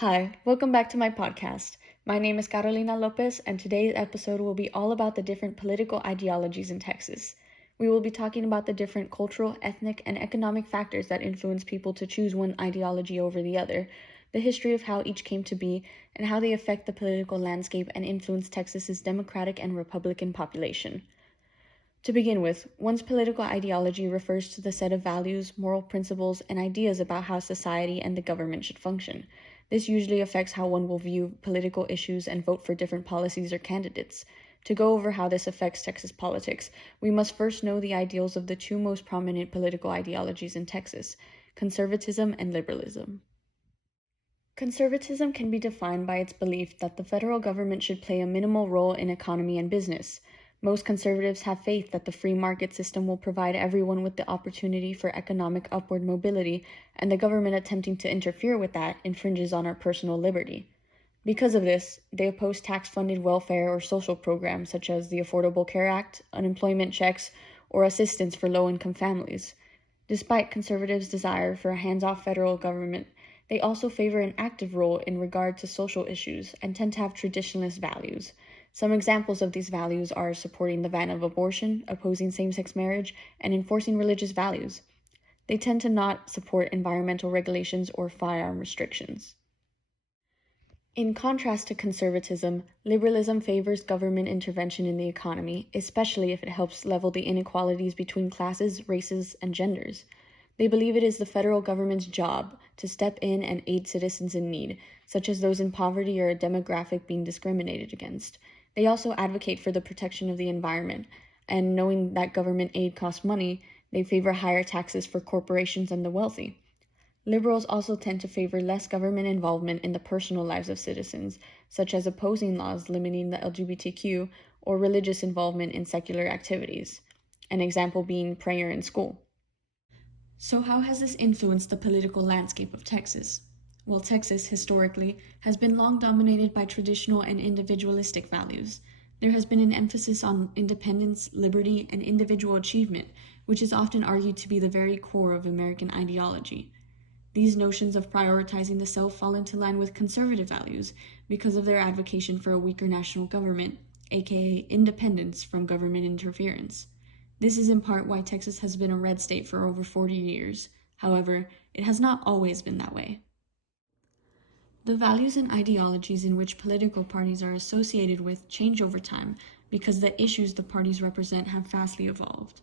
Hi, welcome back to my podcast. My name is Carolina Lopez, and today's episode will be all about the different political ideologies in Texas. We will be talking about the different cultural, ethnic, and economic factors that influence people to choose one ideology over the other, the history of how each came to be, and how they affect the political landscape and influence Texas's Democratic and Republican population. To begin with, one's political ideology refers to the set of values, moral principles, and ideas about how society and the government should function. This usually affects how one will view political issues and vote for different policies or candidates. To go over how this affects Texas politics, we must first know the ideals of the two most prominent political ideologies in Texas: conservatism and liberalism. Conservatism can be defined by its belief that the federal government should play a minimal role in economy and business. Most conservatives have faith that the free market system will provide everyone with the opportunity for economic upward mobility, and the government attempting to interfere with that infringes on our personal liberty. Because of this, they oppose tax-funded welfare or social programs such as the Affordable Care Act, unemployment checks, or assistance for low-income families. Despite conservatives' desire for a hands-off federal government, they also favor an active role in regard to social issues and tend to have traditionalist values. Some examples of these values are supporting the ban of abortion, opposing same-sex marriage, and enforcing religious values. They tend to not support environmental regulations or firearm restrictions. In contrast to conservatism, liberalism favors government intervention in the economy, especially if it helps level the inequalities between classes, races, and genders. They believe it is the federal government's job to step in and aid citizens in need, such as those in poverty or a demographic being discriminated against. They also advocate for the protection of the environment, and knowing that government aid costs money, they favor higher taxes for corporations and the wealthy. Liberals also tend to favor less government involvement in the personal lives of citizens, such as opposing laws limiting the LGBTQ or religious involvement in secular activities, an example being prayer in school. So how has this influenced the political landscape of Texas? Well, Texas, historically, has been long dominated by traditional and individualistic values. There has been an emphasis on independence, liberty, and individual achievement, which is often argued to be the very core of American ideology. These notions of prioritizing the self fall into line with conservative values because of their advocacy for a weaker national government, aka independence from government interference. This is in part why Texas has been a red state for over 40 years. However, it has not always been that way. The values and ideologies in which political parties are associated with change over time because the issues the parties represent have vastly evolved.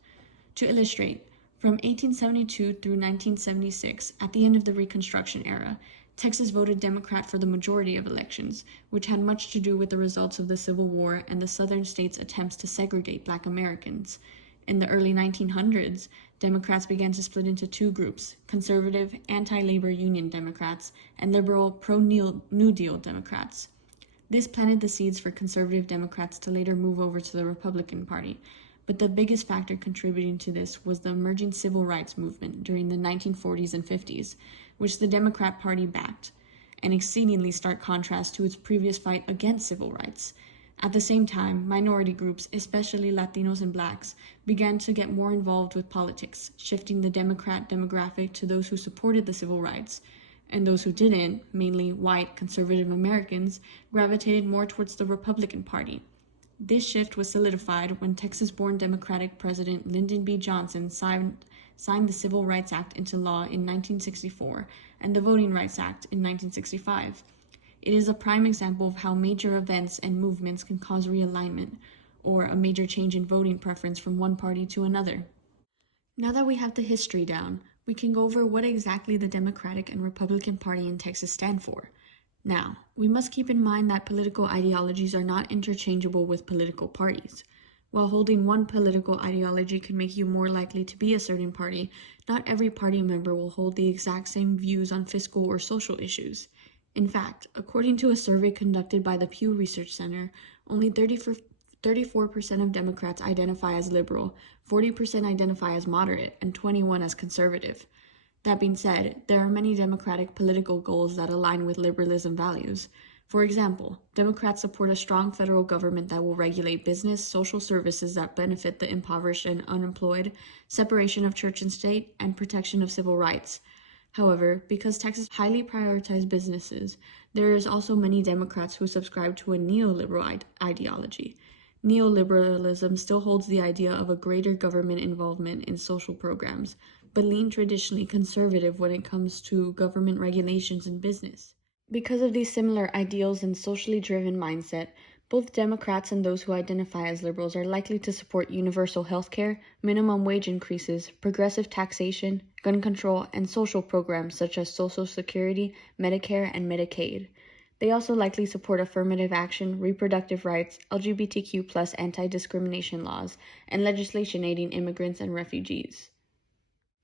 To illustrate, from 1872 through 1976, at the end of the Reconstruction era, Texas voted Democrat for the majority of elections, which had much to do with the results of the Civil War and the southern states' attempts to segregate Black Americans. In the early 1900s, Democrats began to split into two groups: conservative, anti-labor union Democrats, and liberal, pro-New Deal Democrats. This planted the seeds for conservative Democrats to later move over to the Republican Party, but the biggest factor contributing to this was the emerging civil rights movement during the 1940s and 50s, which the Democrat Party backed, an exceedingly stark contrast to its previous fight against civil rights. At the same time, minority groups, especially Latinos and Blacks, began to get more involved with politics, shifting the Democrat demographic to those who supported the civil rights, and those who didn't, mainly white conservative Americans, gravitated more towards the Republican Party. This shift was solidified when Texas-born Democratic President Lyndon B. Johnson signed the Civil Rights Act into law in 1964 and the Voting Rights Act in 1965. It is a prime example of how major events and movements can cause realignment, or a major change in voting preference from one party to another. Now that we have the history down, we can go over what exactly the Democratic and Republican Party in Texas stand for. Now, we must keep in mind that political ideologies are not interchangeable with political parties. While holding one political ideology can make you more likely to be a certain party, not every party member will hold the exact same views on fiscal or social issues. In fact, according to a survey conducted by the Pew Research Center, only 34% of Democrats identify as liberal, 40% identify as moderate, and 21% as conservative. That being said, there are many Democratic political goals that align with liberalism values. For example, Democrats support a strong federal government that will regulate business, social services that benefit the impoverished and unemployed, separation of church and state, and protection of civil rights. However, because Texas highly prioritizes businesses, there is also many Democrats who subscribe to a neoliberal ideology. Neoliberalism still holds the idea of a greater government involvement in social programs, but lean traditionally conservative when it comes to government regulations in business. Because of these similar ideals and socially driven mindset, both Democrats and those who identify as liberals are likely to support universal health care, minimum wage increases, progressive taxation, gun control, and social programs such as Social Security, Medicare, and Medicaid. They also likely support affirmative action, reproductive rights, LGBTQ anti-discrimination laws, and legislation aiding immigrants and refugees.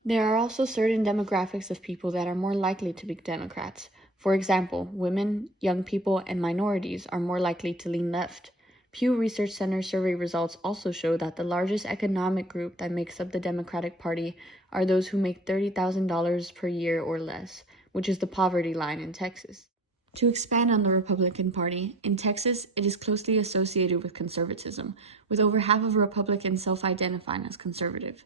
There are also certain demographics of people that are more likely to be Democrats. For example, women, young people, and minorities are more likely to lean left. Pew Research Center survey results also show that the largest economic group that makes up the Democratic Party are those who make $30,000 per year or less, which is the poverty line in Texas. To expand on the Republican Party, in Texas, it is closely associated with conservatism, with over half of Republicans self-identifying as conservative.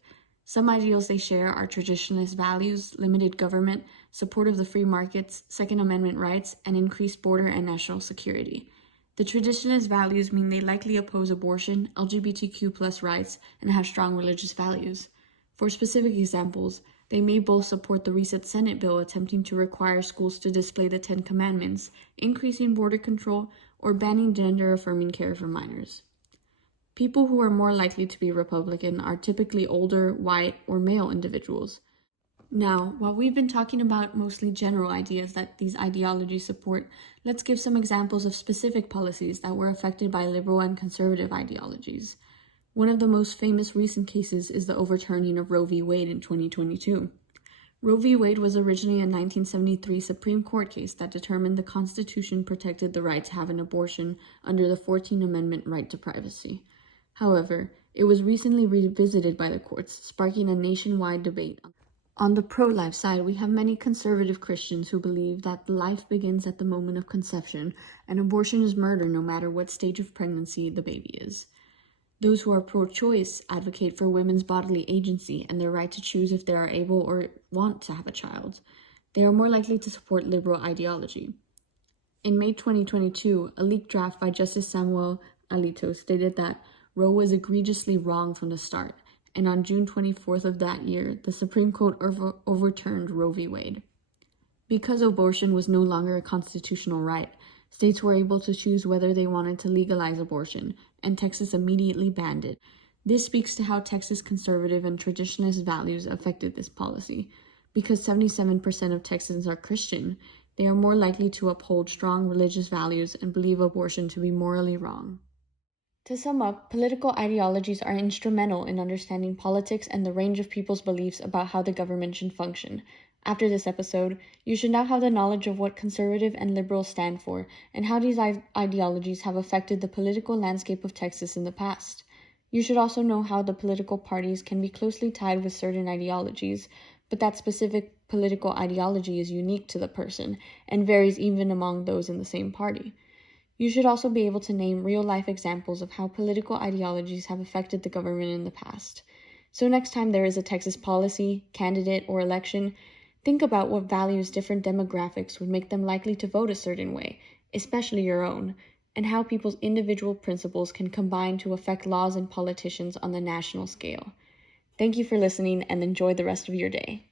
Some ideals they share are traditionalist values, limited government, support of the free markets, Second Amendment rights, and increased border and national security. The traditionalist values mean they likely oppose abortion, LGBTQ rights, and have strong religious values. For specific examples, they may both support the recent Senate bill attempting to require schools to display the Ten Commandments, increasing border control, or banning gender-affirming care for minors. People who are more likely to be Republican are typically older, white, or male individuals. Now, while we've been talking about mostly general ideas that these ideologies support, let's give some examples of specific policies that were affected by liberal and conservative ideologies. One of the most famous recent cases is the overturning of Roe v. Wade in 2022. Roe v. Wade was originally a 1973 Supreme Court case that determined the Constitution protected the right to have an abortion under the 14th Amendment right to privacy. However, it was recently revisited by the courts, sparking a nationwide debate. On the pro-life side, we have many conservative Christians who believe that life begins at the moment of conception, and abortion is murder no matter what stage of pregnancy the baby is. Those who are pro-choice advocate for women's bodily agency and their right to choose if they are able or want to have a child. They are more likely to support liberal ideology. In May 2022, a leaked draft by Justice Samuel Alito stated that Roe was egregiously wrong from the start, and on June 24th of that year, the Supreme Court overturned Roe v. Wade. Because abortion was no longer a constitutional right, states were able to choose whether they wanted to legalize abortion, and Texas immediately banned it. This speaks to how Texas conservative and traditionalist values affected this policy. Because 77% of Texans are Christian, they are more likely to uphold strong religious values and believe abortion to be morally wrong. To sum up, political ideologies are instrumental in understanding politics and the range of people's beliefs about how the government should function. After this episode, you should now have the knowledge of what conservative and liberal stand for and how these ideologies have affected the political landscape of Texas in the past. You should also know how the political parties can be closely tied with certain ideologies, but that specific political ideology is unique to the person and varies even among those in the same party. You should also be able to name real-life examples of how political ideologies have affected the government in the past. So next time there is a Texas policy, candidate, or election, think about what values different demographics would make them likely to vote a certain way, especially your own, and how people's individual principles can combine to affect laws and politicians on the national scale. Thank you for listening and enjoy the rest of your day.